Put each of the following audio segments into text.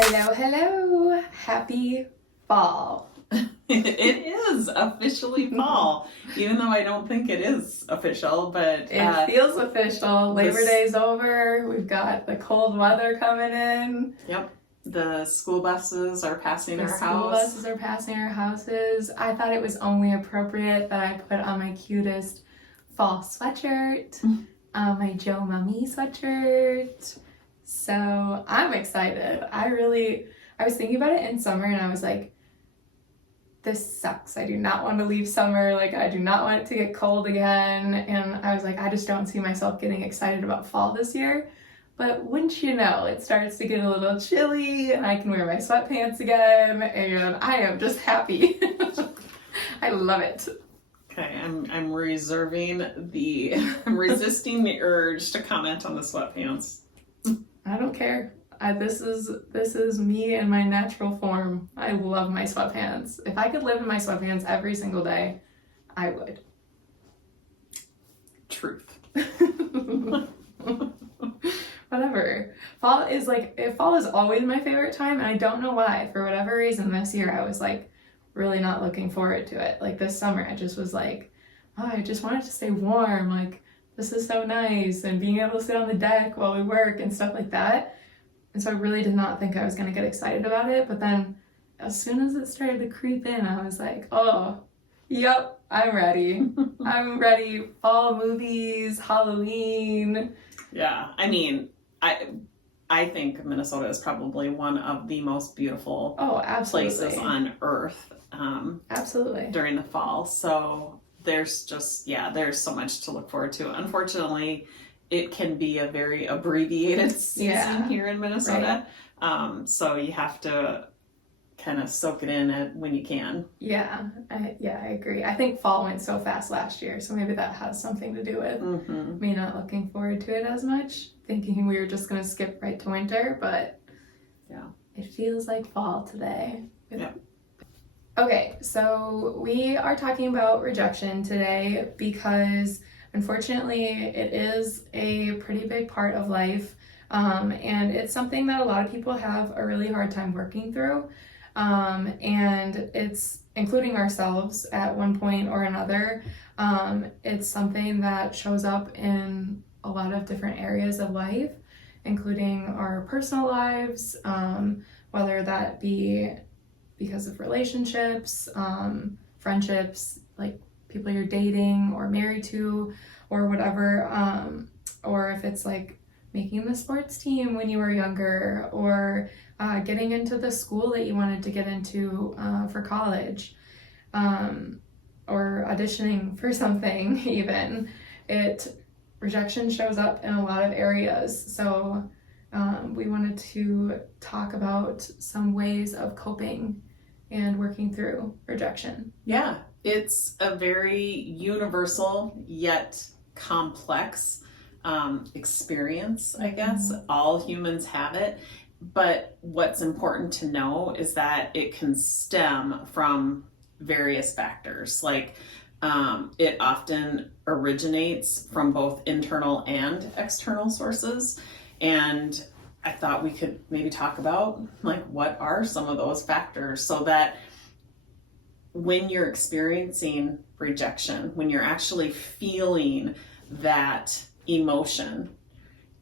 Hello, hello. Happy fall. It is officially fall, even though I don't think it is official, but It feels official. Labor Day's over. We've got the cold weather coming in. Yep. The school buses are passing our house. The school buses are passing our houses. I thought it was only appropriate that I put on my cutest fall sweatshirt, my Joe Mummy sweatshirt. So I'm excited. I was thinking about it in summer and I was like, this sucks. I do not want to leave summer. Like, I do not want it to get cold again. And I was like, I just don't see myself getting excited about fall this year. But wouldn't you know, it starts to get a little chilly and I can wear my sweatpants again and I am just happy. I love it. Okay, I'm resisting the urge to comment on the sweatpants. I don't care. This is me in my natural form. I love my sweatpants. If I could live in my sweatpants every single day, I would. Truth. Whatever. Fall is always my favorite time, and I don't know why. For whatever reason, this year I was like really not looking forward to it. Like this summer, I just was like, oh, I just wanted to stay warm. Like, this is so nice, and being able to sit on the deck while we work and stuff like that. And so I really did not think I was going to get excited about it. But then as soon as it started to creep in, I was like, oh, yep, I'm ready. I'm ready. Fall movies, Halloween. Yeah, I mean, I think Minnesota is probably one of the most beautiful places on earth. Absolutely. During the fall. So there's so much to look forward to. Unfortunately, it can be a very abbreviated season here in Minnesota. Right. So you have to kind of soak it in when you can. Yeah, I agree. I think fall went so fast last year, so maybe that has something to do with me not looking forward to it as much, thinking we were just going to skip right to winter, but yeah, it feels like fall today. Yeah. Okay, so we are talking about rejection today because unfortunately it is a pretty big part of life, and it's something that a lot of people have a really hard time working through, and it's including ourselves at one point or another. It's something that shows up in a lot of different areas of life, including our personal lives, whether that be because of relationships, friendships, like people you're dating or married to or whatever, or if it's like making the sports team when you were younger, or getting into the school that you wanted to get into for college, or auditioning for something even. Rejection shows up in a lot of areas, so we wanted to talk about some ways of coping and working through rejection. Yeah, it's a very universal yet complex experience, I guess. All humans have it, but what's important to know is that it can stem from various factors. Like it often originates from both internal and external sources, and I thought we could maybe talk about like what are some of those factors, so that when you're experiencing rejection, when you're actually feeling that emotion,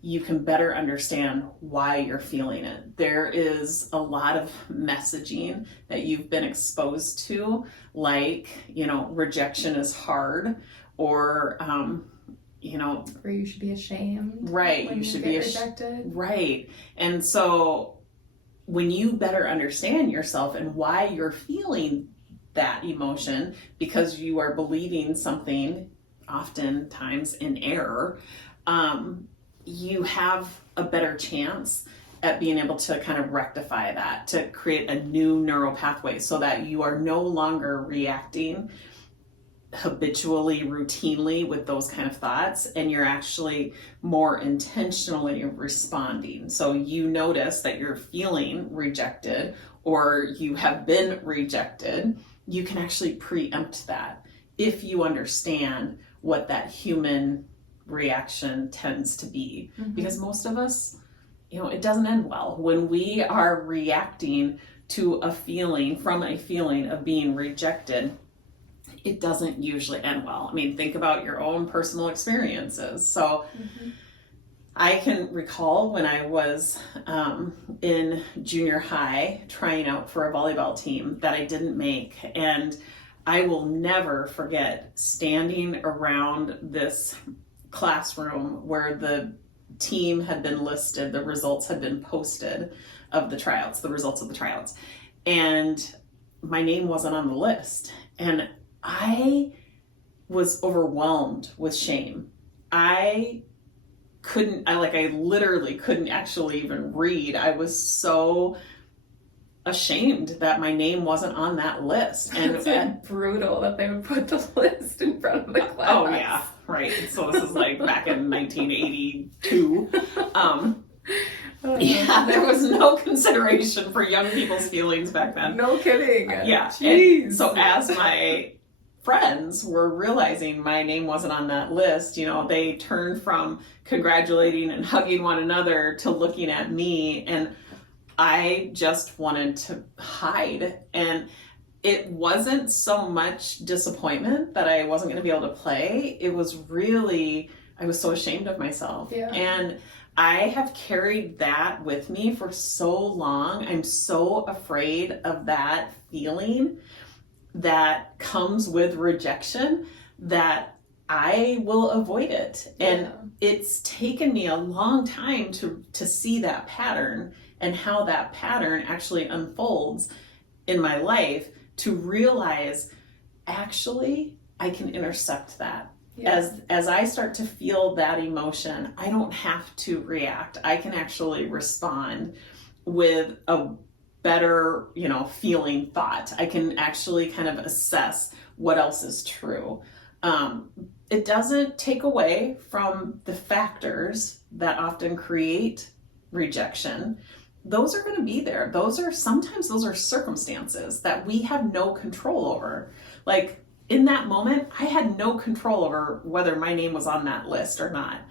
you can better understand why you're feeling it. There is a lot of messaging that you've been exposed to, like, rejection is hard, or or you should be ashamed. Right, when you should be rejected. Right. And so when you better understand yourself and why you're feeling that emotion, because you are believing something oftentimes in error, you have a better chance at being able to kind of rectify that, to create a new neural pathway so that you are no longer reacting habitually, routinely with those kind of thoughts, and you're actually more intentionally responding. So you notice that you're feeling rejected or you have been rejected, you can actually preempt that if you understand what that human reaction tends to be. Because most of us it doesn't end well. When we are reacting to a feeling, from a feeling of being rejected, it doesn't usually end well. I mean, think about your own personal experiences. So I can recall when I was in junior high trying out for a volleyball team that I didn't make. And I will never forget standing around this classroom where the team had been listed, the results had been posted of the tryouts, the results of the tryouts. And my name wasn't on the list. And I was overwhelmed with shame. I literally couldn't actually even read. I was so ashamed that my name wasn't on that list. And it's like brutal that they would put the list in front of the class. Oh yeah, right. So this is like back in 1982. Yeah, there was no consideration for young people's feelings back then. No kidding. Yeah. Jeez. So as my friends were realizing my name wasn't on that list, they turned from congratulating and hugging one another to looking at me, and I just wanted to hide. And it wasn't so much disappointment that I wasn't going to be able to play. It was really, I was so ashamed of myself. Yeah. And I have carried that with me for so long. I'm so afraid of that feeling that comes with rejection that I will avoid it. And it's taken me a long time to see that pattern and how that pattern actually unfolds in my life, to realize actually I can intercept that. Yeah. As I start to feel that emotion, I don't have to react. I can actually respond with a better, feeling thought. I can actually kind of assess what else is true. It doesn't take away from the factors that often create rejection. Those are going to be there. Sometimes those are circumstances that we have no control over. Like in that moment, I had no control over whether my name was on that list or not.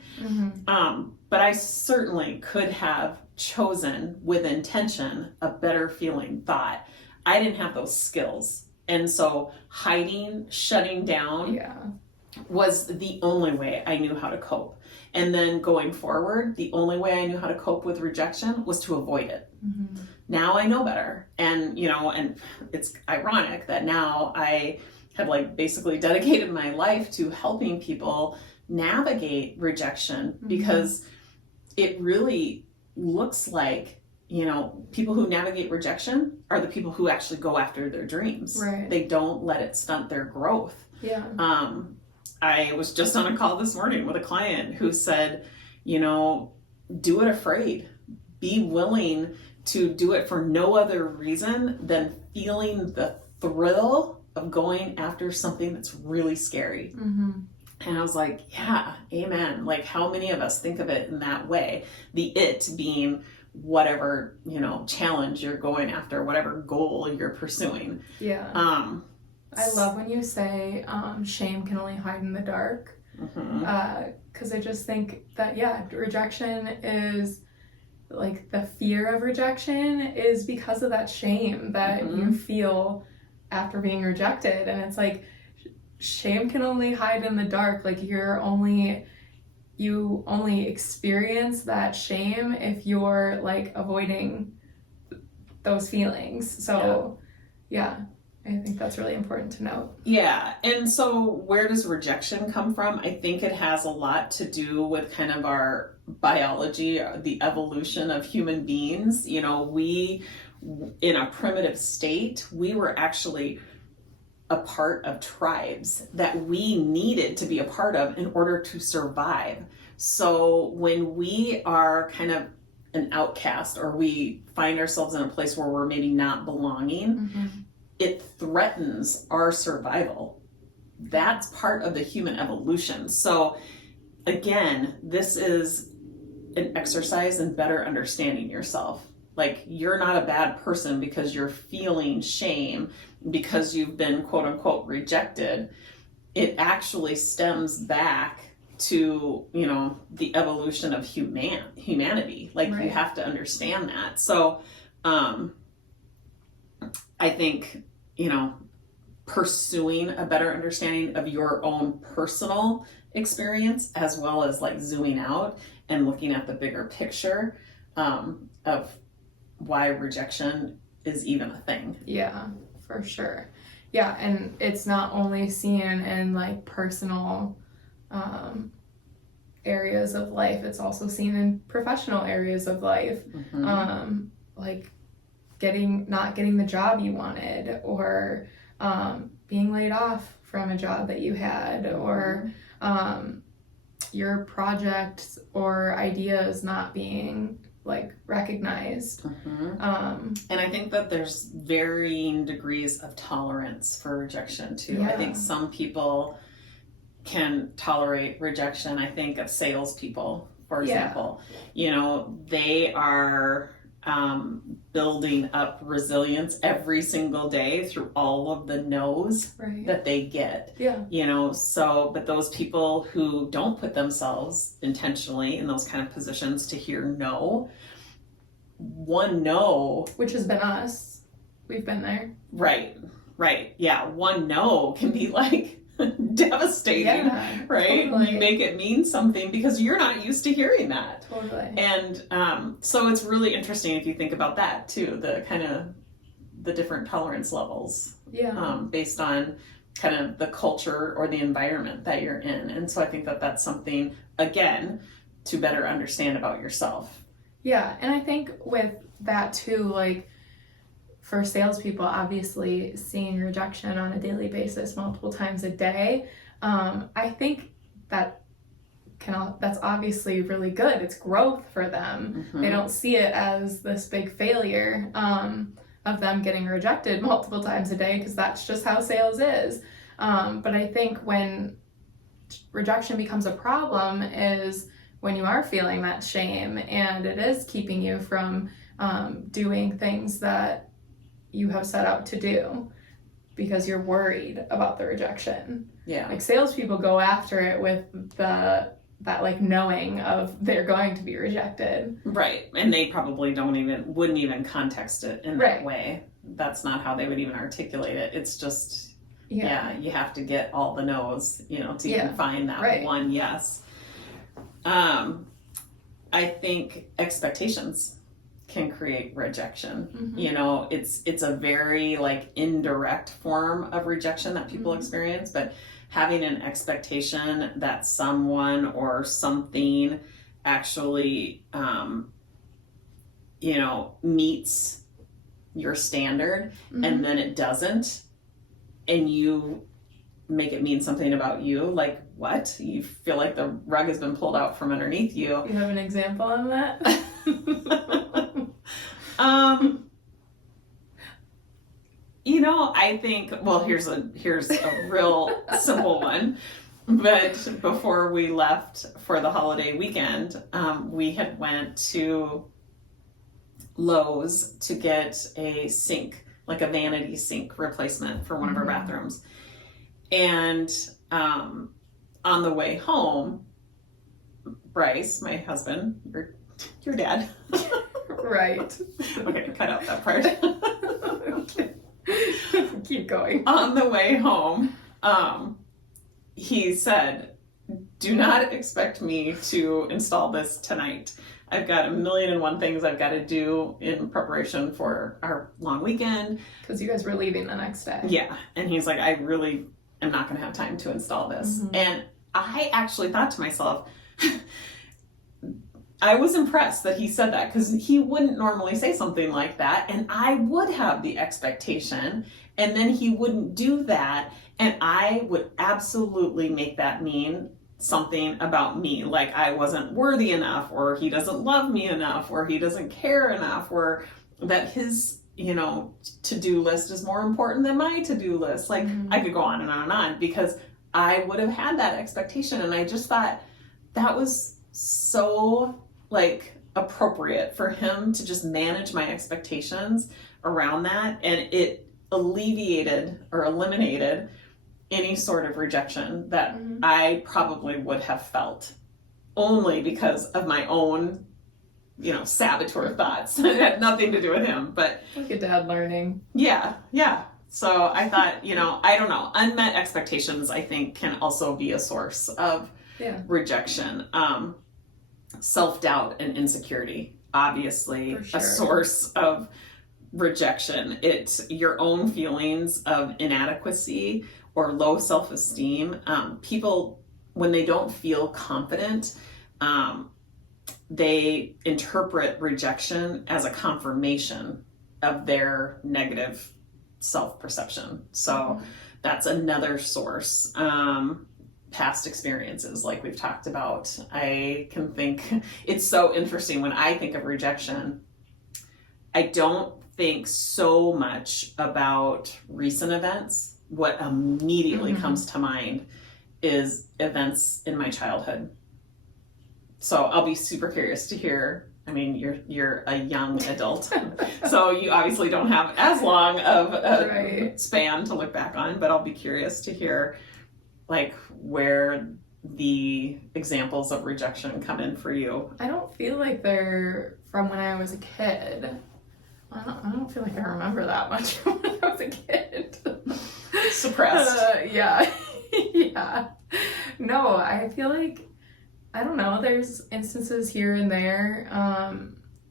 But I certainly could have chosen with intention a better feeling thought. I didn't have those skills. And so hiding, shutting down was the only way I knew how to cope. And then going forward, the only way I knew how to cope with rejection was to avoid it. Now I know better. And, and it's ironic that now I have basically dedicated my life to helping people navigate rejection, because it really looks like, people who navigate rejection are the people who actually go after their dreams. Right. They don't let it stunt their growth. Yeah. I was just on a call this morning with a client who said, do it afraid. Be willing to do it for no other reason than feeling the thrill of going after something that's really scary. And I was like, yeah, amen. Like, how many of us think of it in that way? The it being whatever, challenge you're going after, whatever goal you're pursuing. Yeah. I love when you say shame can only hide in the dark. Because I just think that, rejection is like, the fear of rejection is because of that shame that you feel after being rejected. And it's like, shame can only hide in the dark. Like, you only experience that shame if you're avoiding those feelings. So I think that's really important to note. Yeah. And so where does rejection come from? I think it has a lot to do with kind of our biology, the evolution of human beings. We, in a primitive state, we were actually a part of tribes that we needed to be a part of in order to survive. So when we are kind of an outcast, or we find ourselves in a place where we're maybe not belonging, it threatens our survival. That's part of the human evolution. So again, this is an exercise in better understanding yourself. Like, you're not a bad person because you're feeling shame because you've been quote unquote rejected. It actually stems back to, you know, the evolution of humanity. Like, Right. you have to understand that. So I think, you know, pursuing a better understanding of your own personal experience, as well as like zooming out and looking at the bigger picture of why rejection is even a thing. Yeah, for sure. Yeah, and it's not only seen in like personal areas of life, it's also seen in professional areas of life. Like not getting the job you wanted, or being laid off from a job that you had, or your projects or ideas not being like recognized. And I think that there's varying degrees of tolerance for rejection too. Yeah. I think some people can tolerate rejection. I think of salespeople, for example. You know, they are building up resilience every single day through all of the no's that they get. You know, so, but those people who don't put themselves intentionally in those kind of positions to hear no, one no, which has been us, we've been there. Right. Yeah, one no can be like devastating, right? Totally. You make it mean something because you're not used to hearing that. Totally. And so it's really interesting if you think about that too, the kind of the different tolerance levels based on kind of the culture or the environment that you're in. And so I think that that's something, again, to better understand about yourself. Yeah, and I think with that too, like for salespeople, obviously seeing rejection on a daily basis multiple times a day, I think that's obviously really good. It's growth for them. They don't see it as this big failure of them getting rejected multiple times a day, because that's just how sales is. But I think when rejection becomes a problem is when you are feeling that shame and it is keeping you from doing things that you have set out to do because you're worried about the rejection. Yeah. Like salespeople go after it with that like knowing of they're going to be rejected. Right. And they probably wouldn't even context it in that way. That's not how they would even articulate it. It's just, you have to get all the no's, you know, to even find that one yes. I think expectations can create rejection. You know, it's a very like indirect form of rejection that people experience, but having an expectation that someone or something actually, you know, meets your standard and then it doesn't, and you make it mean something about you, like what? You feel like the rug has been pulled out from underneath you. You have an example of that? You know, I think, well, here's a real simple one. But before we left for the holiday weekend, we had went to Lowe's to get a sink, like a vanity sink replacement for one of our bathrooms. And on the way home, Bryce, my husband, your dad. Right. Okay, cut out that part. Keep going. On the way home, he said, "Do not expect me to install this tonight. I've got 1,000,001 things I've got to do in preparation for our long weekend." Because you guys were leaving the next day. Yeah. And he's like, "I really am not going to have time to install this." And I actually thought to myself, I was impressed that he said that, because he wouldn't normally say something like that. And I would have the expectation, and then he wouldn't do that. And I would absolutely make that mean something about me, like I wasn't worthy enough, or he doesn't love me enough, or he doesn't care enough, or that his, you know, to-do list is more important than my to-do list. Like I could go on and on and on, because I would have had that expectation. And I just thought that was so like appropriate for him to just manage my expectations around that. And it alleviated or eliminated any sort of rejection that Mhm. I probably would have felt only because of my own, saboteur thoughts. It had nothing to do with him, but Like a dad learning. yeah. So I thought, I don't know, unmet expectations, I think, can also be a source of Yeah. rejection. Self-doubt and insecurity, obviously, For sure. a source of rejection. It's your own feelings of inadequacy or low self-esteem. People, when they don't feel confident, they interpret rejection as a confirmation of their negative self-perception. So that's another source. Past experiences, like we've talked about. I can think, it's so interesting when I think of rejection, I don't think so much about recent events. What immediately comes to mind is events in my childhood. So I'll be super curious to hear. I mean, you're a young adult, so you obviously don't have as long of a span to look back on, but I'll be curious to hear like where the examples of rejection come in for you. I don't feel like they're from when I was a kid. I don't feel like I remember that much when I was a kid. Suppressed. Yeah. Yeah. No, I feel like, I don't know, there's instances here and there.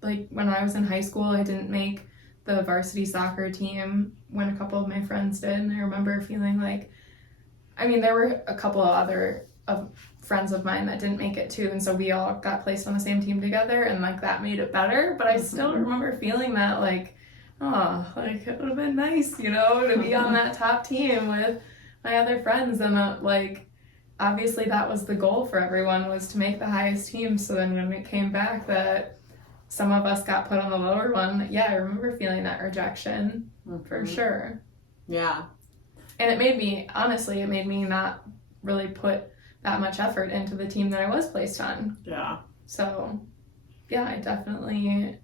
Like when I was in high school, I didn't make the varsity soccer team when a couple of my friends did. And I remember feeling like, I mean, there were a couple of other friends of mine that didn't make it too. And so we all got placed on the same team together and like that made it better. But I still remember feeling that like, oh, like it would have been nice, you know, to be on that top team with my other friends. And like, obviously that was the goal for everyone, was to make the highest team. So then when it came back that some of us got put on the lower one, yeah, I remember feeling that rejection for sure. Yeah. And it made me not really put that much effort into the team that I was placed on. Yeah. So, yeah, I definitely,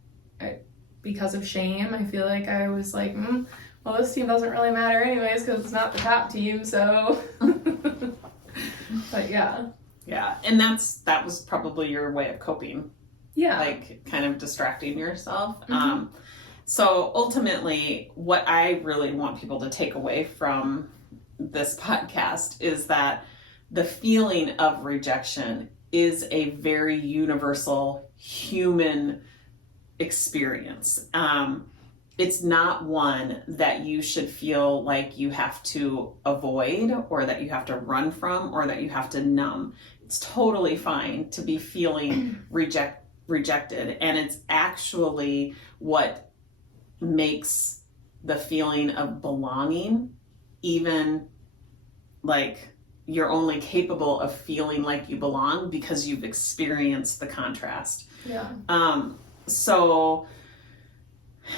because of shame, I feel like I was like, well, this team doesn't really matter anyways because it's not the top team, so. But yeah. Yeah, and that was probably your way of coping. Yeah. Like kind of distracting yourself. So ultimately, what I really want people to take away from this podcast is that the feeling of rejection is a very universal human experience. It's not one that you should feel like you have to avoid or that you have to run from or that you have to numb. It's totally fine to be feeling rejected, and it's actually what makes the feeling of belonging even like you're only capable of feeling like you belong because you've experienced the contrast. Yeah. So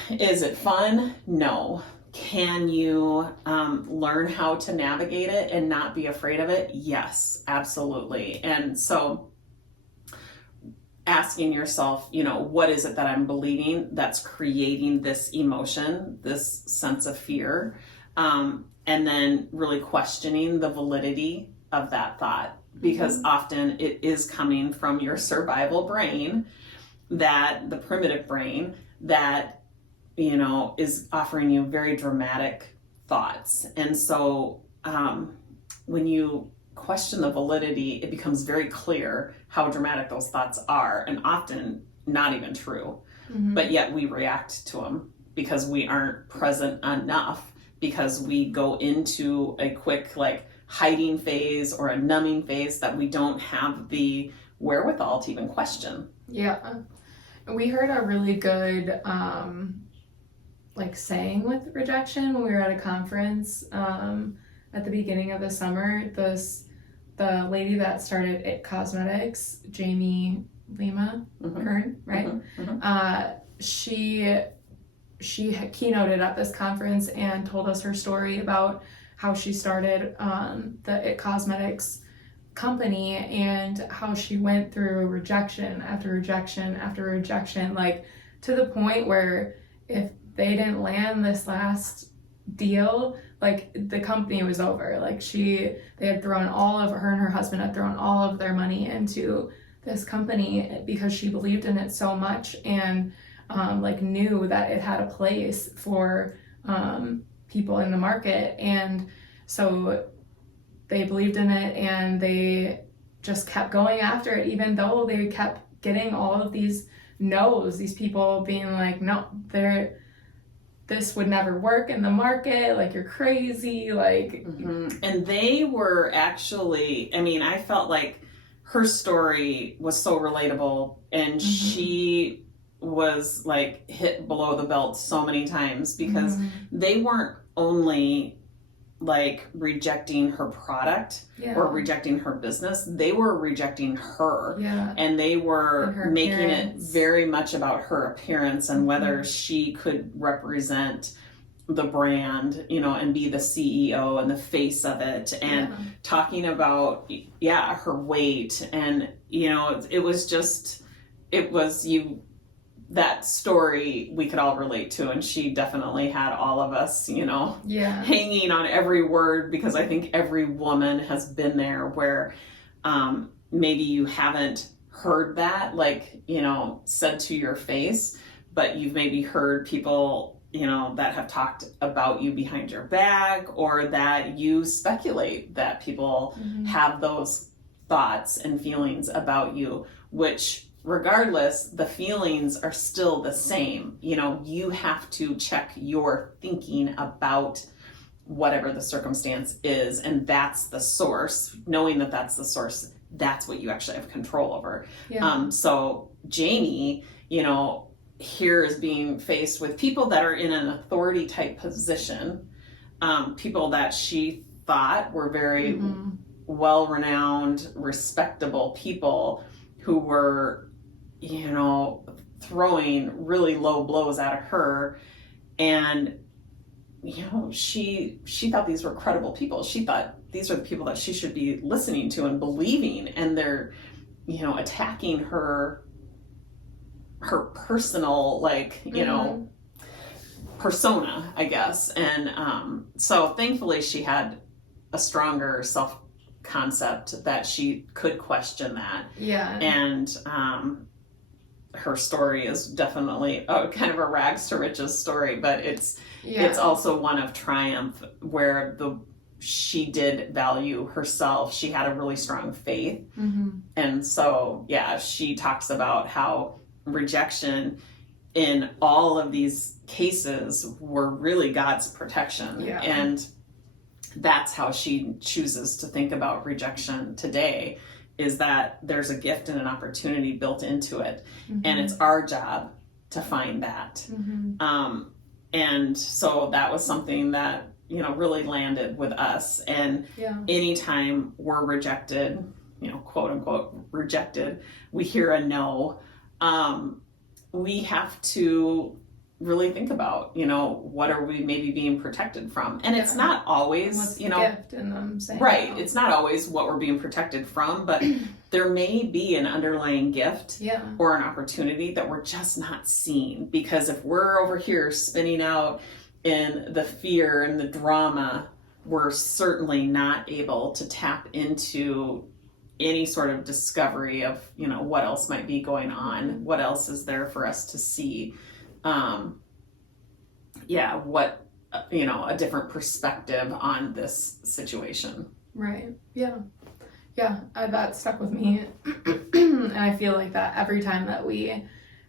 is it fun? No. Can you learn how to navigate it and not be afraid of it? Yes, absolutely. And so asking yourself, what is it that I'm believing that's creating this emotion, this sense of fear? And then really questioning the validity of that thought, because often it is coming from your survival brain, the primitive brain that, is offering you very dramatic thoughts. And so when you question the validity, it becomes very clear how dramatic those thoughts are, and often not even true. But yet we react to them because we aren't present enough, because we go into a quick like hiding phase or a numbing phase that we don't have the wherewithal to even question. Yeah. We heard a really good saying with rejection when we were at a conference at the beginning of the summer. The lady that started It Cosmetics, Jamie Lima Kern, right? She keynoted at this conference and told us her story about how she started the It Cosmetics company and how she went through rejection after rejection after rejection, like to the point where if they didn't land this last deal, like the company was over. Like they had thrown her and her husband had thrown all of their money into this company because she believed in it so much, and like knew that it had a place for people in the market. And so they believed in it, and they just kept going after it, even though they kept getting all of these no's, these people being like, no, this would never work in the market, like you're crazy, like. And they were actually, I mean, I felt like her story was so relatable, and she was like hit below the belt so many times, because they weren't only like rejecting her product or rejecting her business, they were rejecting her. And they were making it very much about her appearance and whether she could represent the brand, you know, and be the CEO and the face of it, and talking about her weight. And you know, that story we could all relate to, and she definitely had all of us, you know, hanging on every word, because I think every woman has been there where maybe you haven't heard that, like, you know, said to your face, but you've maybe heard people, you know, that have talked about you behind your back, or that you speculate that people have those thoughts and feelings about you, which regardless, the feelings are still the same. You know, you have to check your thinking about whatever the circumstance is, and that's the source. Knowing that that's the source, that's what you actually have control over. So Jamie, you know, here is being faced with people that are in an authority type position, people that she thought were very well-renowned, respectable people who were, you know, throwing really low blows at her. And, you know, she thought these were credible people. She thought these are the people that she should be listening to and believing. And they're, you know, attacking her personal, like, you know, persona, I guess. And so thankfully she had a stronger self-concept that she could question that. And her story is definitely kind of a rags to riches story, but it's also one of triumph, where she did value herself. She had a really strong faith. And so, she talks about how rejection in all of these cases were really God's protection. And that's how she chooses to think about rejection today, is that there's a gift and an opportunity built into it. And it's our job to find that. And so that was something that, you know, really landed with us. And anytime we're rejected, you know, quote unquote rejected, we hear a no, we have to really think about, you know, what are we maybe being protected from? And it's not always, you know, gift in them saying right. No. It's not always what we're being protected from, but there may be an underlying gift or an opportunity that we're just not seeing. Because if we're over here spinning out in the fear and the drama, we're certainly not able to tap into any sort of discovery of, you know, what else might be going on, what else is there for us to see. What, you know, a different perspective on this situation. Right. That stuck with me. And I feel like that every time that we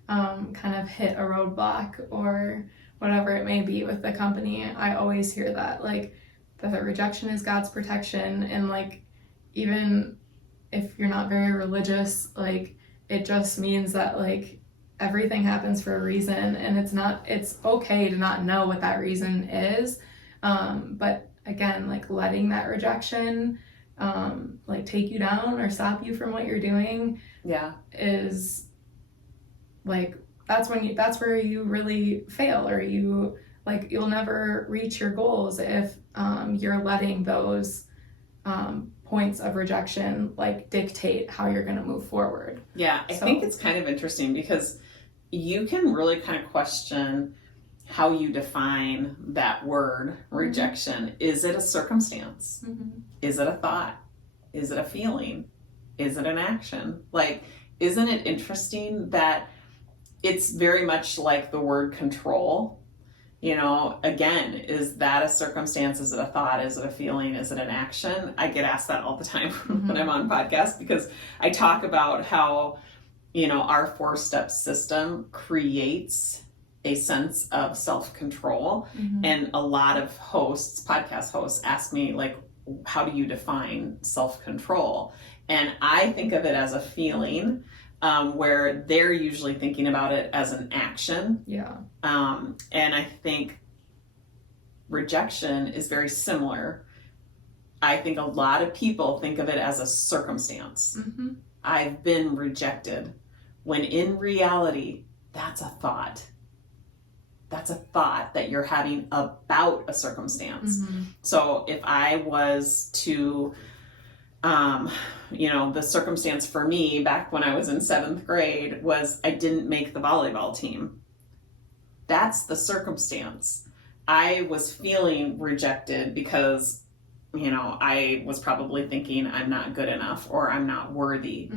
kind of hit a roadblock or whatever it may be with the company, I always hear that, like, that the rejection is God's protection. And like, even if you're not very religious, like, it just means that, like, everything happens for a reason, and it's okay to not know what that reason is. But again, like, letting that rejection like take you down or stop you from what you're doing is like, that's where you really fail, or you'll never reach your goals if you're letting those points of rejection like dictate how you're going to move forward. I think it's kind of interesting, because you can really kind of question how you define that word rejection. Is it a circumstance? Is it a thought? Is it a feeling? Is it an action? Like, isn't it interesting that it's very much like the word control? You know, again, is that a circumstance? Is it a thought? Is it a feeling? Is it an action? I get asked that all the time when I'm on podcasts, because I talk about how, you know, our 4-step system creates a sense of self-control. And a lot of hosts, podcast hosts, ask me, like, how do you define self-control? And I think of it as a feeling, where they're usually thinking about it as an action. Yeah. And I think rejection is very similar. I think a lot of people think of it as a circumstance. I've been rejected, when in reality, that's a thought. That's a thought that you're having about a circumstance. So if I was to, you know, the circumstance for me back when I was in 7th grade was I didn't make the volleyball team. That's the circumstance. I was feeling rejected because, you know, I was probably thinking I'm not good enough or I'm not worthy.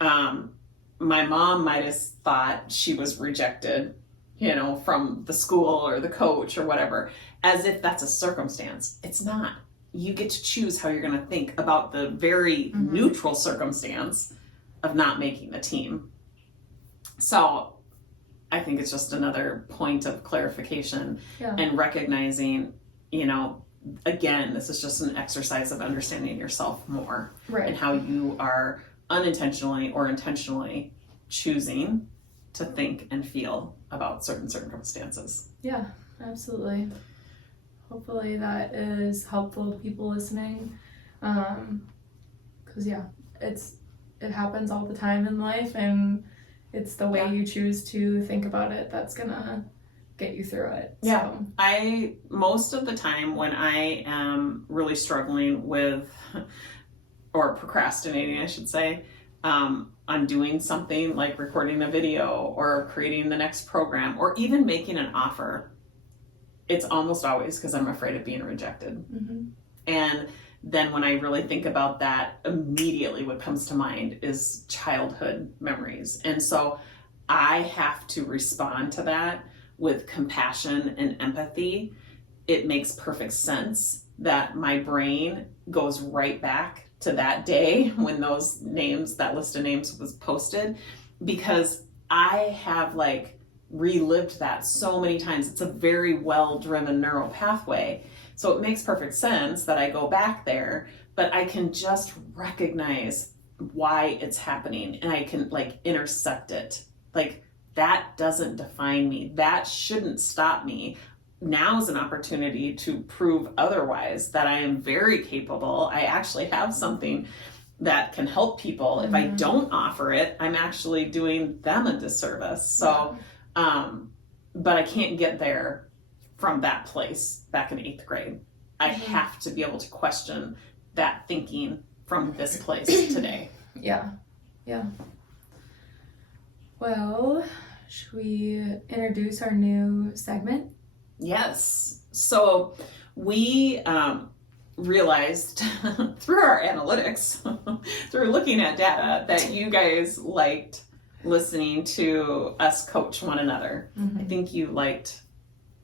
My mom might have thought she was rejected, you know, from the school or the coach or whatever, as if that's a circumstance. It's not. You get to choose how you're going to think about the very neutral circumstance of not making the team. So I think it's just another point of clarification and recognizing, you know, again, this is just an exercise of understanding yourself more and how you are unintentionally or intentionally choosing to think and feel about certain circumstances. Yeah, absolutely. Hopefully that is helpful to people listening. Because it happens all the time in life, and it's the way you choose to think about it that's gonna get you through it. Yeah. So. Most of the time when I am really struggling with, or procrastinating, I should say, on doing something like recording a video or creating the next program or even making an offer, it's almost always because I'm afraid of being rejected. And then when I really think about that, immediately what comes to mind is childhood memories. And so I have to respond to that with compassion and empathy. It makes perfect sense that my brain goes right back to that day when those names, that list of names was posted, because I have like relived that so many times. It's a very well-driven neural pathway. So it makes perfect sense that I go back there, but I can just recognize why it's happening and I can like intercept it. Like, that doesn't define me. That shouldn't stop me. Now is an opportunity to prove otherwise, that I am very capable. I actually have something that can help people. If I don't offer it, I'm actually doing them a disservice. So, but I can't get there from that place back in 8th grade. I have to be able to question that thinking from this place today. Yeah. Well, should we introduce our new segment? Yes. So we realized through our analytics, through looking at data, that you guys liked listening to us coach one another. I think you liked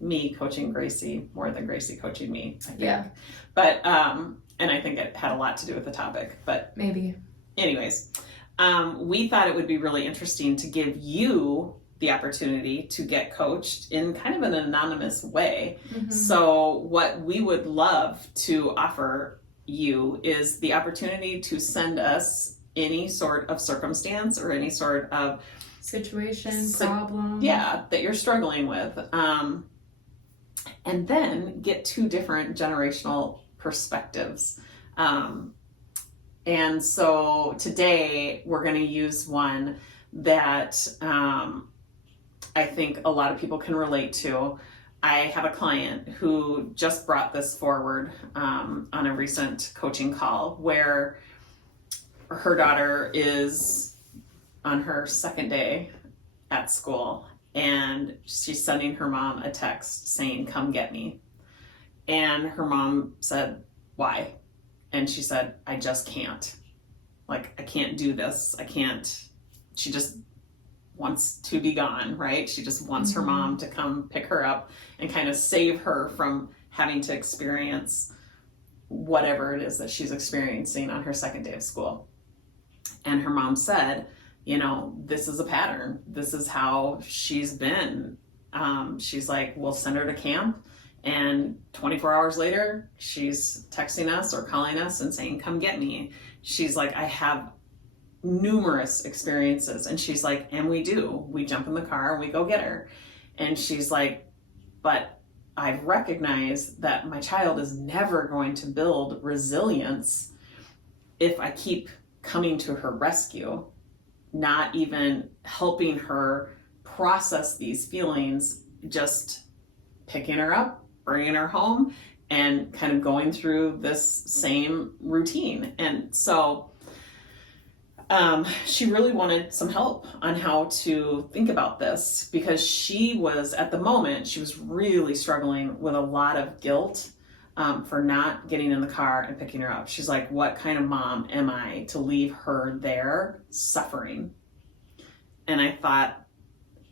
me coaching Gracie more than Gracie coaching me, I think. Yeah. But, and I think it had a lot to do with the topic, but maybe. Anyways, we thought it would be really interesting to give you the opportunity to get coached in kind of an anonymous way. So what we would love to offer you is the opportunity to send us any sort of circumstance or any sort of situation, problem. Yeah, that you're struggling with. And then get 2 different generational perspectives. And so today we're going to use one that I think a lot of people can relate to. I have a client who just brought this forward on a recent coaching call, where her daughter is on her 2nd day at school and she's sending her mom a text saying, "Come get me." And her mom said, "Why?" And she said, "I just can't. Like, I can't do this. I can't." She just wants to be gone, right? She just wants her mom to come pick her up and kind of save her from having to experience whatever it is that she's experiencing on her second day of school. And her mom said, this is a pattern. This is how she's been. She's like, we'll send her to camp, and 24 hours later, she's texting us or calling us and saying, "Come get me." She's like, "I have numerous experiences." And she's like, "And we do. We jump in the car and we go get her." And she's like, "But I've recognized that my child is never going to build resilience if I keep coming to her rescue, not even helping her process these feelings, just picking her up, bringing her home, and kind of going through this same routine." And so she really wanted some help on how to think about this, because she was, at the moment, she was really struggling with a lot of guilt for not getting in the car and picking her up. She's like, what kind of mom am I to leave her there suffering? And I thought,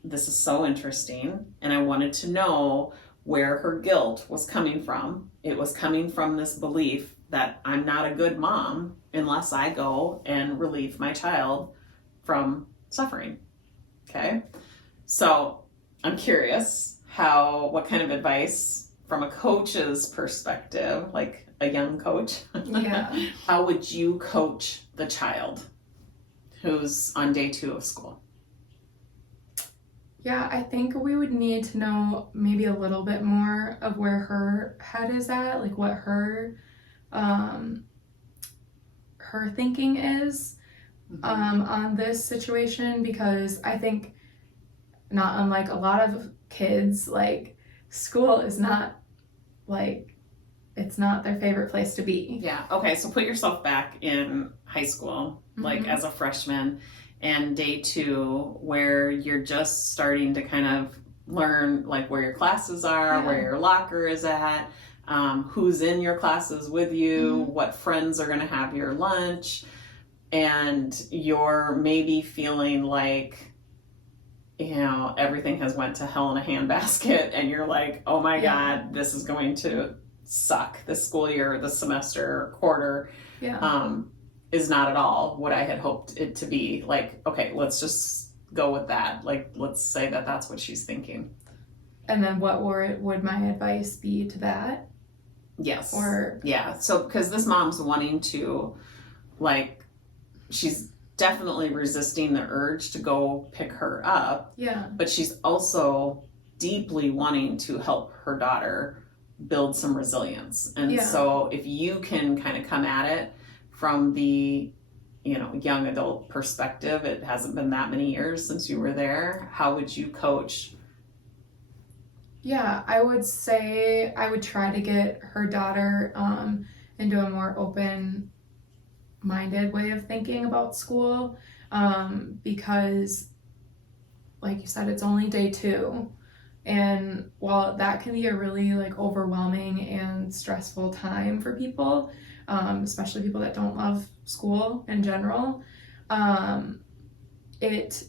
this is so interesting. And I wanted to know where her guilt was coming from. It was coming from this belief that I'm not a good mom unless I go and relieve my child from suffering. Okay. So I'm curious what kind of advice from a coach's perspective, like a young coach, Yeah. how would you coach the child who's on day 2 of school? Yeah, I think we would need to know maybe a little bit more of where her head is at, like what her thinking is on this situation, because I think, not unlike a lot of kids, like, school is not, like, it's not their favorite place to be. Yeah. Okay. So put yourself back in high school, like as a freshman, and day 2, where you're just starting to kind of learn, like, where your classes are, where your locker is at, who's in your classes with you, what friends are going to have your lunch, and you're maybe feeling like, everything has went to hell in a handbasket, and you're like, oh my God, this is going to suck. This school year, this semester, quarter, is not at all what I had hoped it to be. Like, okay, let's just go with that. Like, let's say that that's what she's thinking. And then what would my advice be to that? Yes. Or yeah. So, because this mom's wanting to, like, she's definitely resisting the urge to go pick her up. Yeah. But she's also deeply wanting to help her daughter build some resilience. And so if you can kind of come at it from the, young adult perspective, it hasn't been that many years since you were there, how would you coach? Yeah, I would say I would try to get her daughter into a more open-minded way of thinking about school, because, like you said, it's only day 2. And while that can be a really, like, overwhelming and stressful time for people, especially people that don't love school in general, it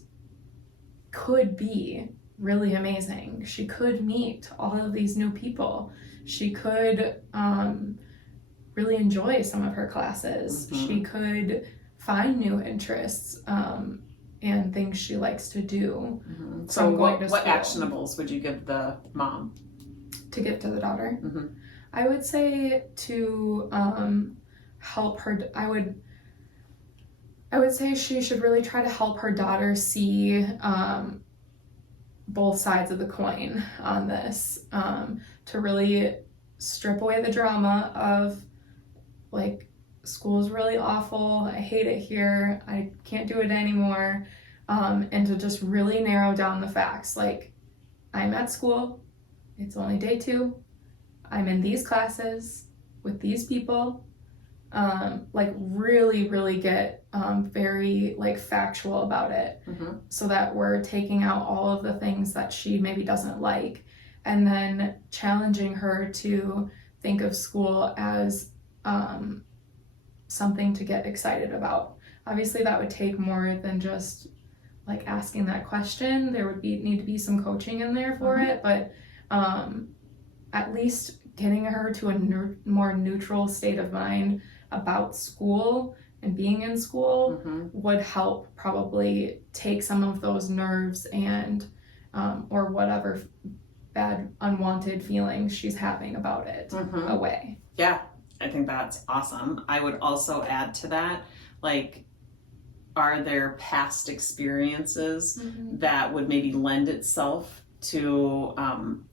could be really amazing. She could meet all of these new people. She could really enjoy some of her classes. She could find new interests and things she likes to do. So what actionables would you give the mom? To give to the daughter? I would say to help her. I would say she should really try to help her daughter see both sides of the coin on this, to really strip away the drama of, like, school's really awful, I hate it here, I can't do it anymore, and to just really narrow down the facts. Like, I'm at school, it's only day 2, I'm in these classes with these people, like really, really get very like factual about it, so that we're taking out all of the things that she maybe doesn't like, and then challenging her to think of school as something to get excited about. Obviously, that would take more than just like asking that question. There would need to be some coaching in there for it, but at least getting her to a more neutral state of mind about school and being in school would help probably take some of those nerves and or whatever bad unwanted feelings she's having about it away. Yeah, I think that's awesome. I would also add to that, like, are there past experiences that would maybe lend itself to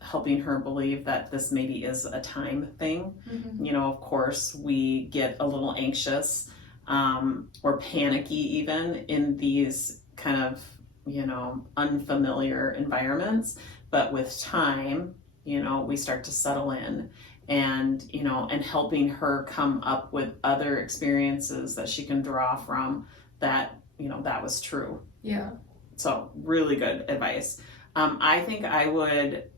helping her believe that this maybe is a time thing? You know, of course, we get a little anxious or panicky even in these kind of, you know, unfamiliar environments. But with time, you know, we start to settle in, and, you know, and helping her come up with other experiences that she can draw from that, you know, that was true. Yeah. So really good advice. I think I would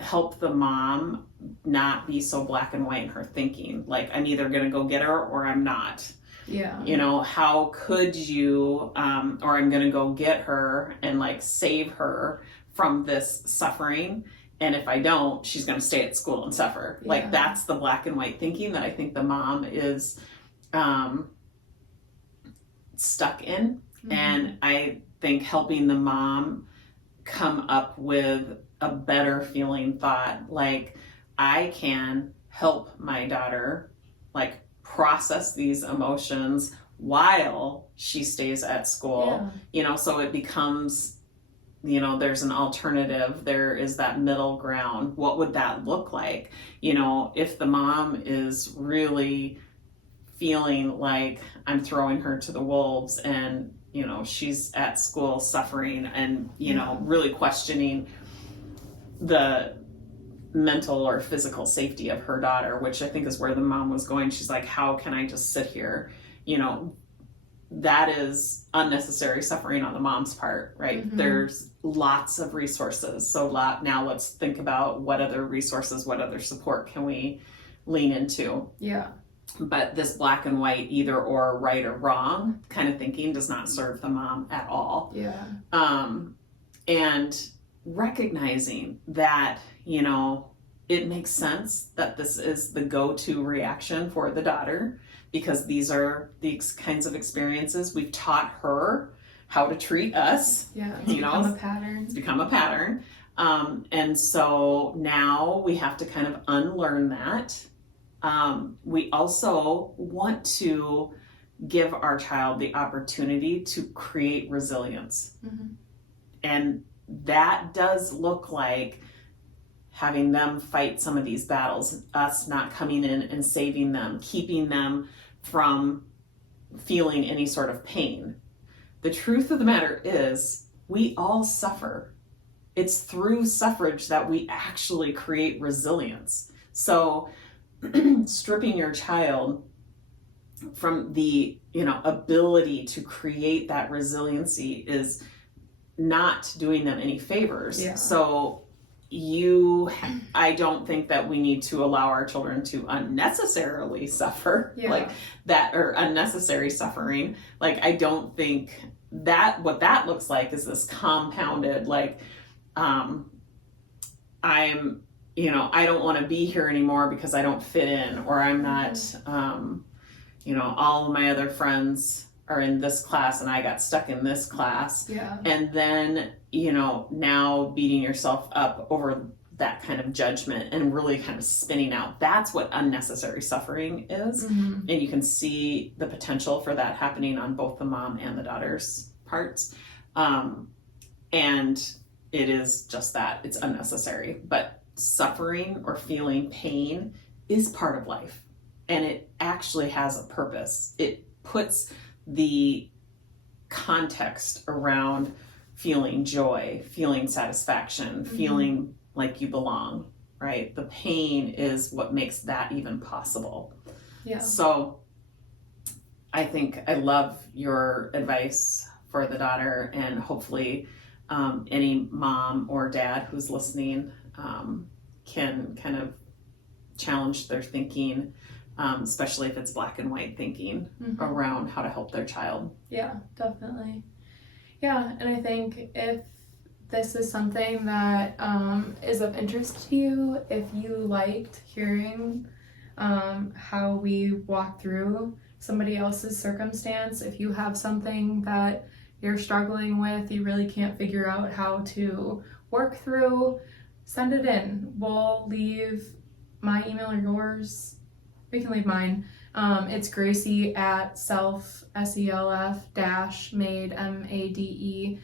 help the mom not be so black and white in her thinking. Like, I'm either going to go get her or I'm not. Yeah. You know, how could you, or I'm going to go get her and like save her from this suffering. And if I don't, she's going to stay at school and suffer. Yeah. Like, that's the black and white thinking that I think the mom is stuck in. And I think helping the mom come up with a better feeling thought, like, I can help my daughter like process these emotions while she stays at school. You know, so it becomes, you know, there's an alternative, there is that middle ground. What would that look like? You know, if the mom is really feeling like I'm throwing her to the wolves, and, you know, she's at school suffering and, you know, really questioning the mental or physical safety of her daughter, which I think is where the mom was going. She's like, how can I just sit here? You know, that is unnecessary suffering on the mom's part, right? There's lots of resources. So now let's think about what other resources, what other support can we lean into? Yeah. But this black and white, either or, right or wrong kind of thinking does not serve the mom at all. Yeah. And recognizing that, you know, it makes sense that this is the go-to reaction for the daughter, because these are these kinds of experiences we've taught her how to treat us. Yeah. It's you become know, a pattern. It's become a pattern. And so now we have to kind of unlearn that. We also want to give our child the opportunity to create resilience. And that does look like having them fight some of these battles, us not coming in and saving them, keeping them from feeling any sort of pain. The truth of the matter is, we all suffer. It's through suffrage that we actually create resilience. So stripping your child from the, you know, ability to create that resiliency is not doing them any favors. So I don't think that we need to allow our children to unnecessarily suffer, like that, or unnecessary suffering. Like, I don't think that what that looks like is this compounded, like, I'm, you know, I don't want to be here anymore because I don't fit in, or I'm not, you know, all of my other friends are in this class and I got stuck in this class. And then, you know, now beating yourself up over that kind of judgment and really kind of spinning out. That's what unnecessary suffering is. And you can see the potential for that happening on both the mom and the daughter's parts. And it is just that, it's unnecessary. But suffering or feeling pain is part of life, and it actually has a purpose. It puts the context around feeling joy, feeling satisfaction, feeling like you belong, right? The pain is what makes that even possible. Yeah. So I think I love your advice for the daughter, and hopefully any mom or dad who's listening can kind of challenge their thinking, especially if it's black and white thinking around how to help their child. Yeah, definitely. Yeah, and I think if this is something that is of interest to you, if you liked hearing how we walk through somebody else's circumstance, if you have something that you're struggling with, you really can't figure out how to work through, send it in. We'll leave my email or yours. We can leave mine. It's Gracie at self-made, MADEU,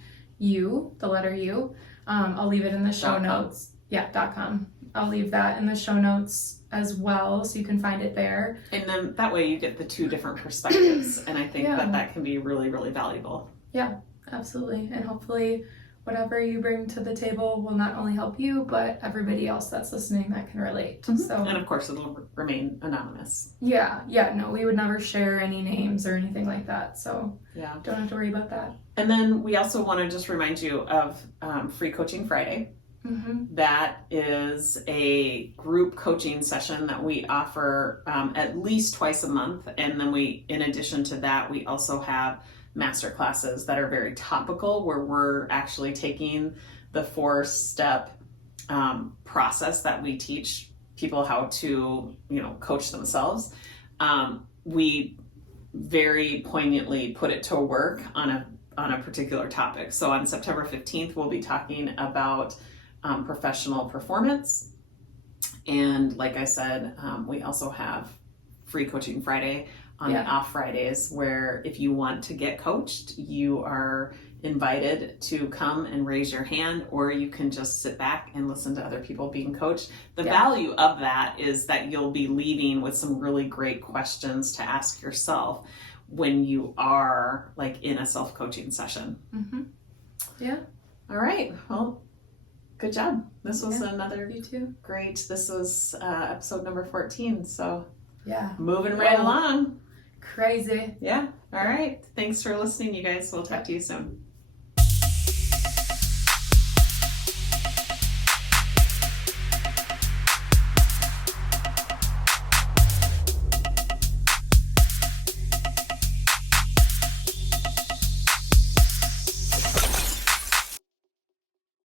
the letter U. I'll leave it in the show notes. Yeah, .com. I'll leave that in the show notes as well, so you can find it there. And then that way you get the two different perspectives, and I think that can be really, really valuable. Yeah, absolutely. And hopefully whatever you bring to the table will not only help you, but everybody else that's listening that can relate. So, and of course it'll remain anonymous. Yeah, no, we would never share any names or anything like that, so don't have to worry about that. And then we also want to just remind you of Free Coaching Friday. That is a group coaching session that we offer at least twice a month, and then in addition to that, we also have master classes that are very topical, where we're actually taking the 4-step process that we teach people how to, coach themselves. We very poignantly put it to work on a particular topic. So on September 15th, we'll be talking about professional performance. And like I said, we also have Free Coaching Friday on the off Fridays, where if you want to get coached, you are invited to come and raise your hand, or you can just sit back and listen to other people being coached. The value of that is that you'll be leaving with some really great questions to ask yourself when you are in a self-coaching session. Yeah. All right. Well, good job. This was another you too. Great. This was episode number 14. So moving right along. Crazy. Yeah. All right. Thanks for listening, you guys. We'll talk to you soon.